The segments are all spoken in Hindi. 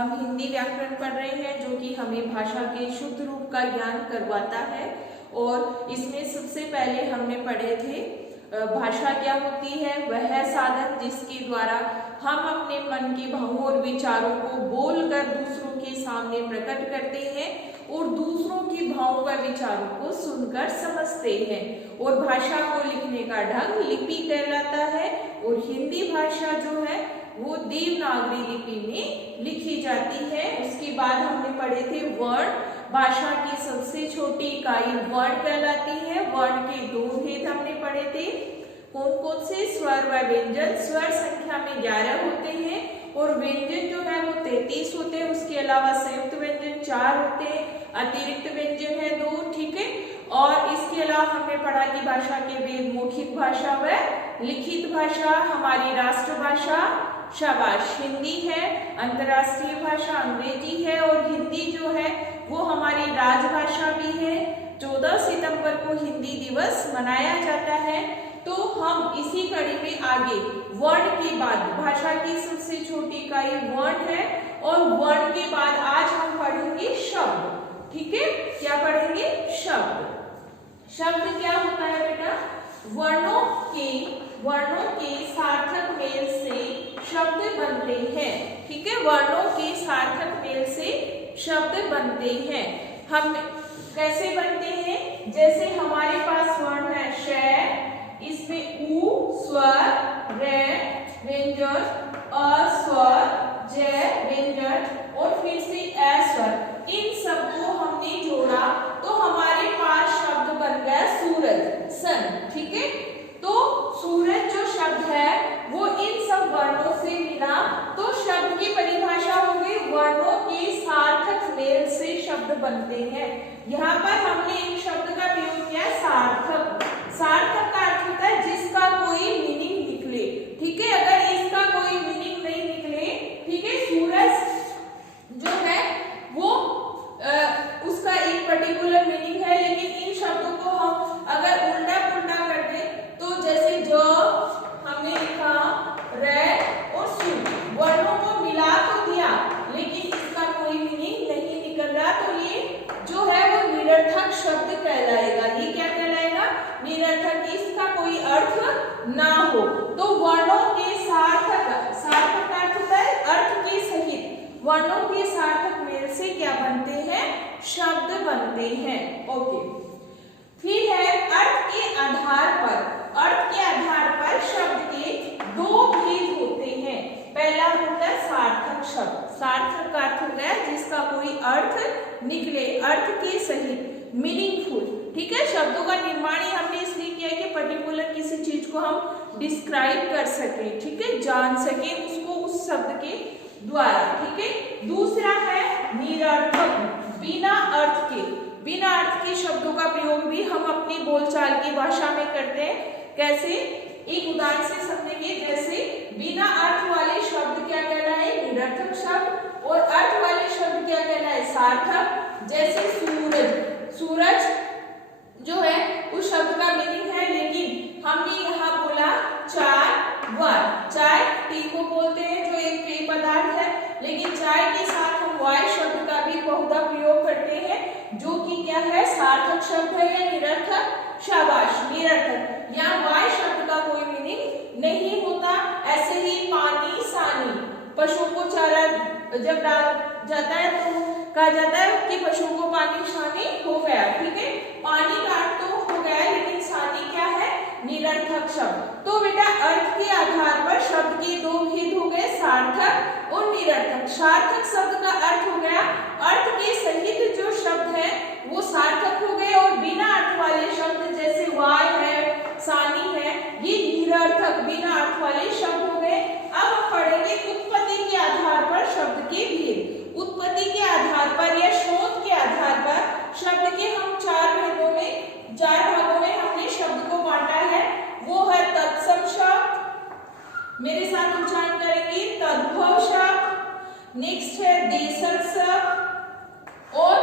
हम हिंदी व्याकरण पढ़ रहे हैं जो कि हमें भाषा के शुद्ध रूप का ज्ञान करवाता है। और इसमें सबसे पहले हमने पढ़े थे भाषा क्या होती है, वह साधन जिसके द्वारा हम अपने मन के भावों और विचारों को बोलकर दूसरों के सामने प्रकट करते हैं और दूसरों के भावों व विचारों को सुनकर समझते हैं। और भाषा को लिखने का ढंग लिपि कहलाता है। और हिंदी भाषा जो है वो देवनागरी लिपि में लिखी जाती है। उसके बाद हमने पढ़े थे वर्ण। भाषा की सबसे छोटी इकाई वर्ण कहलाती है। वर्ण के दो भेद हमने पढ़े थे, कौन कौन से, स्वर व व्यंजन। स्वर संख्या में 11 होते हैं और व्यंजन जो है वो 33 होते हैं। उसके अलावा संयुक्त व्यंजन 4 होते हैं, अतिरिक्त व्यंजन है 2, ठीक है। और इसके अलावा हमने पढ़ा कि भाषा के भेद मौखिक भाषा व लिखित भाषा। हमारी राष्ट्रभाषा शाबाश हिंदी है, अंतर्राष्ट्रीय भाषा अंग्रेजी है और हिंदी जो है वो हमारी राजभाषा भी है। 14 सितंबर को हिंदी दिवस मनाया जाता है। तो हम इसी कड़ी में आगे वर्ण के बाद, भाषा की सबसे छोटी इकाई वर्ण है और वर्ण के बाद आज हम पढ़ेंगे शब्द, ठीक है। क्या पढ़ेंगे? शब्द। शब्द क्या होता है बेटा? वर्णों के सार्थक मेल से शब्द बनते हैं, ठीक है। वर्णों के सार्थक मेल से शब्द बनते हैं। हम कैसे बनते हैं? जैसे हमारे पास वर्ण है श, इसमें उ स्वर, रे व्यंजन, अ स्वर, ज व्यंजन और फिर से ए स्वर। इन सबको हमने जोड़ा तो हमारे पास शब्द बन गया सूरज, सन, ठीक है। तो सूरज जो शब्द है वो इन सब वर्णों से मिला तो शब्द की परिभाषा हो गई वर्णों के सार्थक मेल से शब्द बनते हैं। यहाँ पर हमने एक शब्द का प्रयोग किया सार्थक। सार्थक का अर्थ होता है जिसका कोई मीनिंग निकले, ठीक है। अगर इसका कोई मीनिंग नहीं निकले, ठीक है, सूरज जो है वो उसका एक पर्टिकुलर मीनिंग है, लेकिन इन शब्दों को हम अगर उल्टा पुल्टा कर दें तो जैसे जो हमने लिखा रे और सु, वर्णों को मिला तो दिया लेकिन इसका कोई मीनिंग नहीं निकल रहा, तो ये जो है वो निरर्थक शब्द कहलाएगा। ये क्या कहलाएगा? निरर्थक, इसका कोई अर्थ ना हो। तो वर्णों के सार्थक, सार्थक अर्थ होता है अर्थ के सहित, वर्णों के सार्थक मेल से क्या बनते हैं? शब्द बनते हैं। ओके, फिर है अर्थ के आधार पर। अर्थ के आधार पर शब्द के दो भेद होते हैं। पहला होता है सार्थक शब्द। सार्थक का अर्थ हो गया जिसका कोई अर्थ निकले, अर्थ के सहित, मीनिंगफुल, ठीक है। शब्दों का निर्माण ही हमने इसलिए किया कि पर्टिकुलर किसी चीज को हम डिस्क्राइब कर सके, ठीक है, जान सके उसको उस शब्द के द्वारा, ठीक है। दूसरा है निरर्थक, बिना अर्थ के। बिना अर्थ के शब्दों का प्रयोग भी हम अपनी बोलचाल की भाषा में करते हैं। कैसे? एक उदाहरण से समझेंगे। जैसे बिना अर्थ वाले शब्द क्या कहलाए? निरर्थक शब्द। और अर्थ वाले शब्द क्या कहलाए? सार्थक। जैसे सूरज, सूरज जो है उस शब्द का मीनिंग है, लेकिन हमने यहाँ बोला चाय, वन। चाय टी को बोलते हैं जो एक पेय पदार्थ है, लेकिन चाय के साथ हम वाय शब्द का भी बहुधा प्रयोग करते हैं जो कि क्या है? सार्थक शब्द है या निरर्थक? शाबाश, निरर्थक। यहाँ वाय शब्द का कोई मीनिंग नहीं होता। ऐसे ही पानी, सानी, पशुओं को चारा जब डाल जाता है तो कहा जाता है कि पशुओं को पानी शानी हो गया, ठीक है। पानी का अर्थ तो हो गया, लेकिन सानी क्या है? निरर्थक शब्द। तो बेटा अर्थ के आधार पर शब्द के दो भेद हो गए, सार्थक और निरर्थक। सार्थक शब्द का अर्थ हो गया अर्थ के सहित जो शब्द है वो सार्थक हो गए, और बिना अर्थ वाले शब्द जैसे वाय है, सानी है, ये निरर्थक बिना अर्थ वाले शब्द हो गए। अब हम पढ़ेंगे उत्पत्ति के आधार पर शब्द के भेद। उत्पत्ति के आधार पर या शोध के आधार पर शब्द के हम चार भागों में हमने शब्द को बांटा है। वो है तत्सम शब्द, मेरे साथ उच्चारण करेंगे, तद्भव शब्द, नेक्स्ट है देशज शब्द और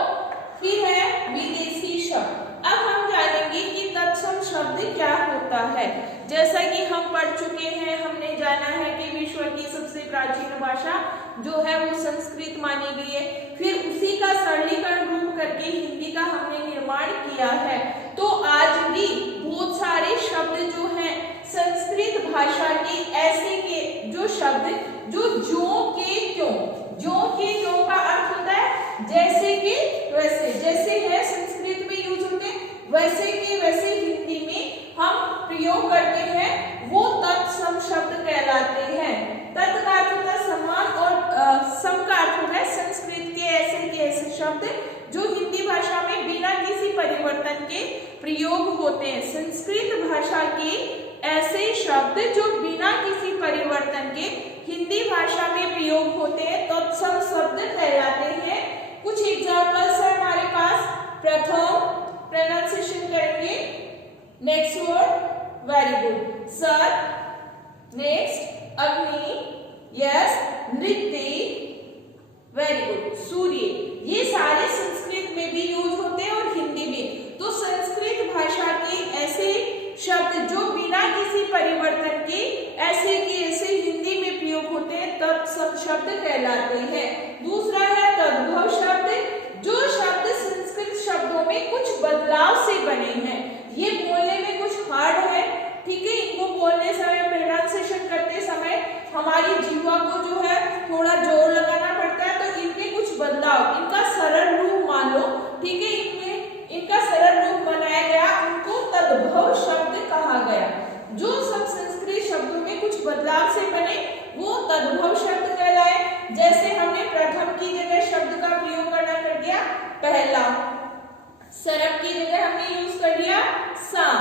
फिर है विदेशी शब्द। अब हम जानेंगे कि तत्सम शब्द क्या होता है। जैसा कि हम पढ़ चुके हैं, हमने जाना है कि विश्व की सबसे प्राचीन भाषा जो है वो संस्कृत मानी गई है। फिर उसी का सरलीकरण रूप करके हिंदी का हमने निर्माण किया है। तो आज भी बहुत सारे शब्द जो हैं संस्कृत भाषा के ऐसे के जो शब्द जो ज्यों के क्यों का अर्थ होता है जैसे कि वैसे, जैसे है संस्कृत में यूज होते हैं वैसे के वैसे हिंदी में हम प्रयोग करते हैं, वो तत्सम शब्द कहलाते हैं। तत् का अर्थ होता है समान और सम का अर्थ होता है संस्कृत के ऐसे शब्द जो हिंदी भाषा में बिना किसी परिवर्तन के प्रयोग होते हैं। संस्कृत भाषा के ऐसे शब्द जो बिना किसी परिवर्तन के हिंदी भाषा में प्रयोग होते हैं तत्सम शब्द कहलाते हैं। कुछ एग्जाम्पल्स है हमारे पास। प्रथम प्रोनाउंसिएशन करेंगे, next word very good, sir, next अग्नि, यस, नृत्य, वेरी गुड, सूर्य। ये सारे संस्कृत में भी यूज होते हैं और हिंदी में। तो संस्कृत भाषा के ऐसे शब्द जो बिना किसी परिवर्तन के ऐसे हिंदी में प्रयोग होते हैं तत्सम शब्द कहलाते हैं। दूसरा है तद्भव शब्द, जो शब्द संस्कृत शब्दों में कुछ बदलाव से बने हैं। ये बोलने में कुछ हार्ड है, ठीक है, इनको बोलने समय प्रोनाउंसिएशन करते समय हमारी जीवा को जो है थोड़ा जोर लगाना पड़ता है, तो इनमें कुछ बदलाव, इनका सरल रूप मान लो, ठीक है, इनका सरल रूप बनाया गया, उनको तद्भव शब्द कहा गया। जो सब संस्कृत शब्दों में कुछ बदलाव से बने वो तद्भव शब्द कहलाए। जैसे हमने प्रथम की जगह शब्द का प्रयोग करना कर दिया पहला, सरप की जगह हमने यूज कर लिया शाम,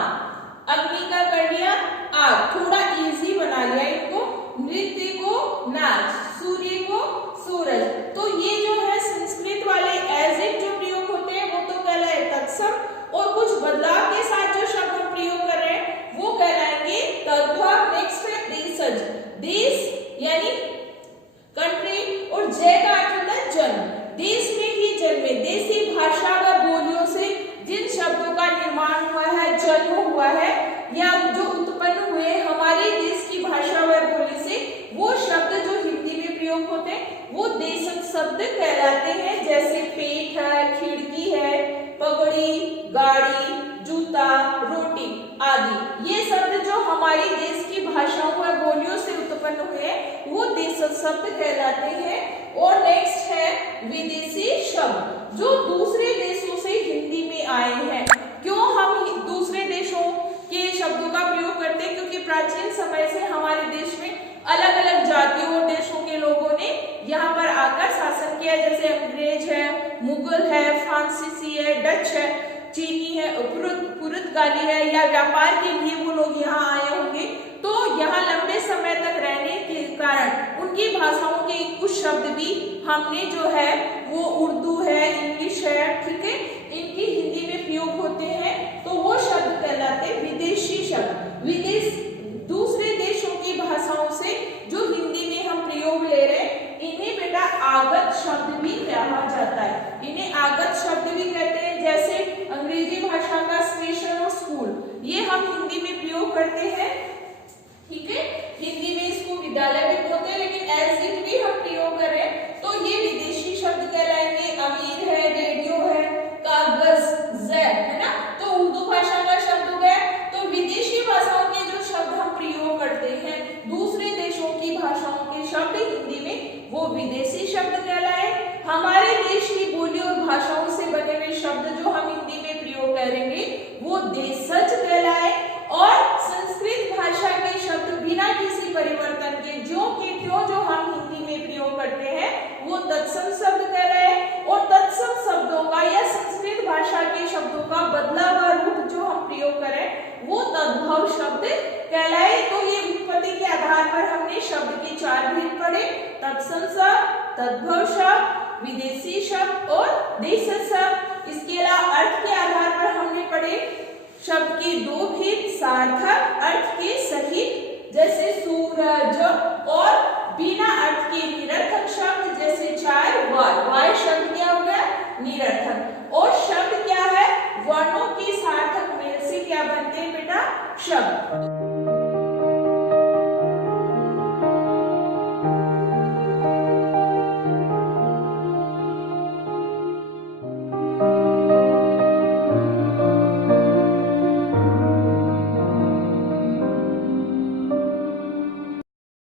अग्नि का कर लिया आग, थोड़ा इजी बना लिया इनको, नृत्य को नाच, सूर्य को सूरज। तो ये जो है संस्कृत वाले एज इट जो प्रयोग होते हैं वो तो कहलाए तत्सम, और कुछ बदलाव के साथ जो शब्द हम प्रयोग कर रहे हैं वो कहलाएंगे तद्भव। नेक्स्ट है देशज, देश यानी कंट्री, और जय का अर्थ होता है जन्म, देश में ही जन्मे, देसी भाषा व बोलियों से जिन शब्दों का निर्माण हुआ है, जन्म हुआ है या जो उत्पन्न हुए हमारे देश की भाषा व बोली से, वो शब्द जो हिंदी में प्रयोग होते हैं वो देशज शब्द कहलाते हैं। जैसे पेट है, खिड़की है, पगड़ी, गाड़ी, जूता, रोटी आदि, ये शब्द जो हमारी देश की भाषाओं व बोलियों से उत्पन्न हुए वो देशज शब्द कहलाते हैं। और नेक्स्ट है विदेशी शब्द, जो दूसरे देशों से हिंदी में आए हैं। क्यों हम दूसरे देशों के शब्दों का प्रयोग करते हैं? क्योंकि प्राचीन समय से हमारे देश में अलग अलग जातियों और देशों के लोगों ने यहाँ पर आकर शासन किया, जैसे अंग्रेज है, मुगल है, फ्रांसीसी है, डच है, चीनी है, पुर्तगाली है, या व्यापार के लिए वो लोग यहाँ आए होंगे। तो यहाँ लंबे समय तक रहने के कारण उनकी भाषाओं के कुछ शब्द भी हमने जो है वो उर्दू है, इंग्लिश है, ठीक है, इनकी हिंदी में प्रयोग होते हैं, तो वो शब्द कहलाते हैं विदेशी शब्द। विदेश दूसरे देशों की भाषाओं से जो हिंदी में हम प्रयोग ले रहे हैं, इन्हें बेटा आगत शब्द भी कहा जाता है, इन्हें आगत शब्द भी कहते हैं। जैसे अंग्रेजी भाषा का स्टेशन और स्कूल, ये हम हिंदी में प्रयोग करते हैं, ठीक है, हिंदी में इसको विद्यालय भी बोलते हैं, लेकिन एज इट भी हम प्रयोग करें तो ये विदेशी शब्द कहलाएंगे। अमीर है, रेडियो है, कागज, है ना, तो उर्दू भाषा का शब्द हो गया। तो विदेशी भाषाओं के जो शब्द हम प्रयोग करते हैं, दूसरे देशों की भाषाओं के शब्द हिंदी में, वो विदेशी शब्द कहलाए। हमारे देश की बोली और भाषाओं से बने हुए शब्द जो हम हिंदी में प्रयोग करेंगे वो देशज कहलाए। और संस्कृत भाषा के शब्द बिना किसी परिवर्तन के ज्यों के त्यों जो हम हिंदी में प्रयोग करते हैं वो तत्सम शब्द कहलाए। और तत्सम शब्दों का या संस्कृत भाषा के शब्दों का बदला हुआ रूप जो हम प्रयोग करें वो तद्भव शब्द कहलाए। तो ये उत्पत्ति के आधार पर हमने शब्द के 4 भेद पढ़े, तत्सम शब्द, तद्भव शब्द, विदेशी शब्द और देशज शब्द। इसके अलावा अर्थ के आधार पर हमने पढ़े शब्द के 2 भेद, सार्थक अर्थ के सहित जैसे सूरज, और बिना अर्थ के निरर्थक शब्द जैसे चाय, वाय शब्द क्या हो गया? निरर्थक। और शब्द क्या है? वर्णों के सार्थक मेल से क्या बनते हैं बेटा? शब्द।